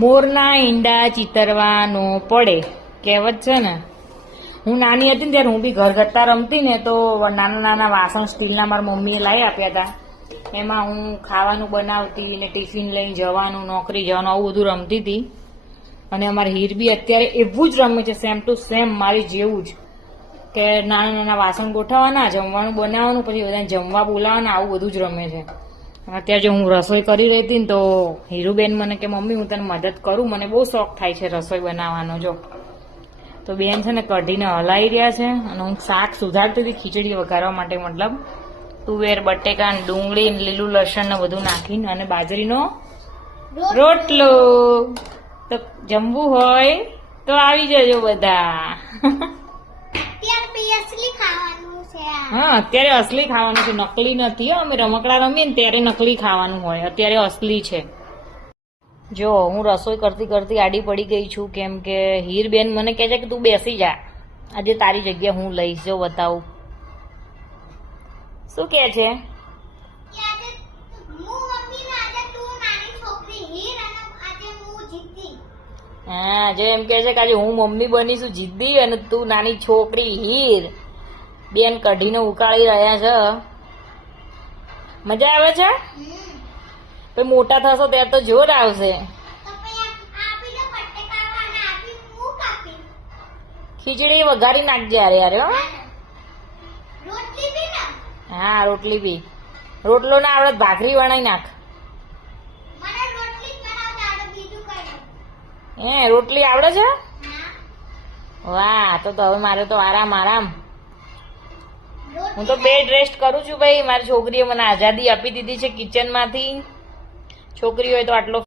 મોરના ઈંડા ચિતરવાનો પડે કહેવત છે ને. હું નાની હતી ને ત્યારે હું બી ઘરગથ્થા રમતી ને તો નાના નાના વાસણ સ્ટીલના મારા મમ્મીએ લાવી આપ્યા હતા. એમાં હું ખાવાનું બનાવતી ને ટિફિન લઈને જવાનું, નોકરી જવાનું, આવું બધું રમતી હતી. અને અમારે હીર બી અત્યારે એવું જ રમે છે, સેમ ટુ સેમ મારી જેવું જ, કે નાના નાના વાસણ ગોઠવવાના, જમવાનું બનાવવાનું, પછી બધાને જમવા બોલાવવાના, આવું બધું જ રમે છે. અત્યારે જો હું રસોઈ કરી રહી હતી ને તો હીરુબેન મને કે મમ્મી હું તને મદદ કરું, મને બહુ શોખ થાય છે રસોઈ બનાવવાનો. જો તો બેન છે ને કઢીને હલાવી રહ્યા છે અને હું શાક સુધારતી હતી ખીચડી વઘારવા માટે, મતલબ તુવેર, બટેકા, ડુંગળી, લીલું લસણ ને બધું નાખીને, અને બાજરીનો રોટલો. તો જમવું હોય તો આવી જજો બધા. હા, અત્યારે અસલી ખાવાનું છે, નકલી નથી. અમે રમકડા રમીએ ને ત્યારે નકલી ખાવાનું હોય, અત્યારે અસલી છે. જો હું રસોઈ કરતી કરતી આડી પડી ગઈ છું, કેમ કે હીરબેન મને કહે છે કે તું બેસી જા, આજે તારી જગ્યા હું લઈશ. જો બતાવું શું કે છે. હા, જો એમ કે છે કે આજે હું મમ્મી બનીશું જીદ્દી અને તું નાની છોકરી હીર. બેન કઢીને ઉકાળી રહ્યા છે. મજા આવે છે. તો મોટા થશો ત્યારે તો જોર આવશે. ખીચડી વઘારી નાખજે. અરે અરે હા, રોટલી બી. રોટલો ના આવડે ભાખરી વણાઈ નાખ. હે, રોટલી આવડે છે. વાહ, તો હવે મારે તો આરામ આરામ. હું તો બેડ રેસ્ટ કરું છું ભાઈ. મારી છોકરીએ મને આઝાદી આપી દીધી છે કિચન માંથી. છોકરી હોય તો આટલો